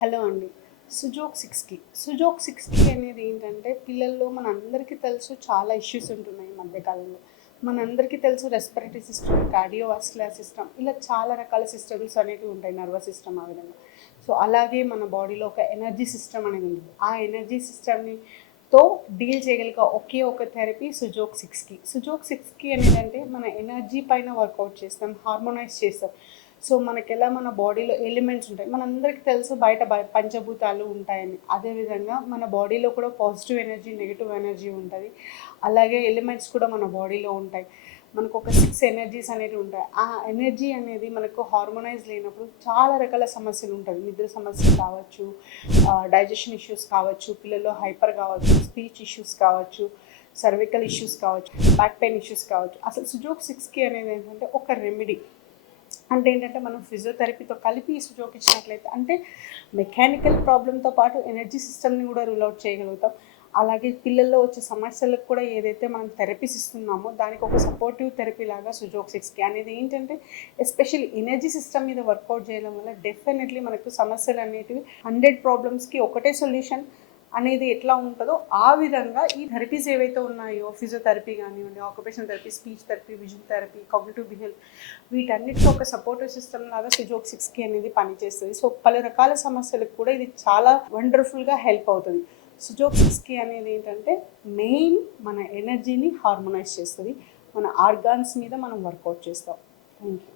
Hello అండి. Sujok 6కి అనేది ఏంటంటే పిల్లల్లో మనందరికీ తెలుసు చాలా ఇష్యూస్ ఉంటున్నాయి ఈ మధ్య కాలంలో. మనందరికీ తెలుసు రెస్పిరేటరీ సిస్టమ్, కార్డియోవాస్కులర్ సిస్టమ్ ఇలా చాలా రకాల సిస్టమ్స్ అనేటివి ఉంటాయి. నర్వస్ సిస్టమ్ ఆ విధంగా. సో, అలాగే మన బాడీలో ఒక ఎనర్జీ సిస్టమ్ అనేది ఉంటుంది. ఆ ఎనర్జీ సిస్టమ్‌తో డీల్ చేయగలిగే ఒకే ఒక థెరపీ సుజోక్ 6కి అనేదంటే మన ఎనర్జీ పైన వర్కౌట్ చేస్తాం, హార్మోనైజ్ చేస్తాం. సో, మనకెలా మన బాడీలో ఎలిమెంట్స్ ఉంటాయి. మనందరికీ తెలుసు బయట పంచభూతాలు ఉంటాయని. అదేవిధంగా మన బాడీలో కూడా పాజిటివ్ ఎనర్జీ, నెగెటివ్ ఎనర్జీ ఉంటది. అలాగే ఎలిమెంట్స్ కూడా మన బాడీలో ఉంటాయి. మనకొక 6 ఎనర్జీస్ అనేటివి ఉంటాయి. ఆ ఎనర్జీ అనేది మనకు హార్మోనైజ్ లేనప్పుడు చాలా రకాల సమస్యలు ఉంటది. నిద్ర సమస్యలు కావచ్చు, డైజెషన్ ఇష్యూస్ కావచ్చు, పిల్లల్లో హైపర్ కావచ్చు, స్పీచ్ ఇష్యూస్ కావచ్చు, సర్వికల్ ఇష్యూస్ కావచ్చు, బ్యాక్ పెయిన్ ఇష్యూస్ కావచ్చు. అసలు సుజోక్ 6కి అనేది ఏంటంటే ఒక రెమెడీ. అంటే ఏంటంటే మనం ఫిజియోథెరపీతో కలిపి ఈ సుజోక్ ఇచ్చినట్లయితే అంటే మెకానికల్ ప్రాబ్లమ్‌తో పాటు ఎనర్జీ సిస్టమ్‌ని కూడా రూల్ అవుట్ చేయగలుగుతాం. అలాగే పిల్లల్లో వచ్చే సమస్యలకు కూడా ఏదైతే మనం థెరపీస్ ఇస్తున్నామో దానికి ఒక సపోర్టివ్ థెరపీ లాగా సుజోక్ 6కి అనేది ఏంటంటే ఎస్పెషల్లీ ఎనర్జీ సిస్టమ్ మీద వర్కౌట్ చేయడం వల్ల డెఫినెట్‌లీ మనకు సమస్యలు అనేటివి 100 ప్రాబ్లమ్స్‌కి ఒకటే సొల్యూషన్ అనేది ఎట్లా ఉంటుందో ఆ విధంగా ఈ థెరపీస్ ఏవైతే ఉన్నాయో ఫిజియోథెరపీ కానివ్వండి, occupational therapy, speech therapy, vision therapy, cognitive behaviour వీటన్నిటికీ ఒక సపోర్టివ్ సిస్టమ్ లాగా సుజోక్ 6కి అనేది పనిచేస్తుంది. సో, పలు రకాల సమస్యలకు కూడా ఇది చాలా వండర్ఫుల్‌గా హెల్ప్ అవుతుంది. సుజోక్ 6కి అనేది ఏంటంటే మెయిన్ మన ఎనర్జీని హార్మోనైజ్ చేస్తుంది. మన ఆర్గాన్స్ మీద మనం వర్కౌట్ చేస్తాం. Thank you.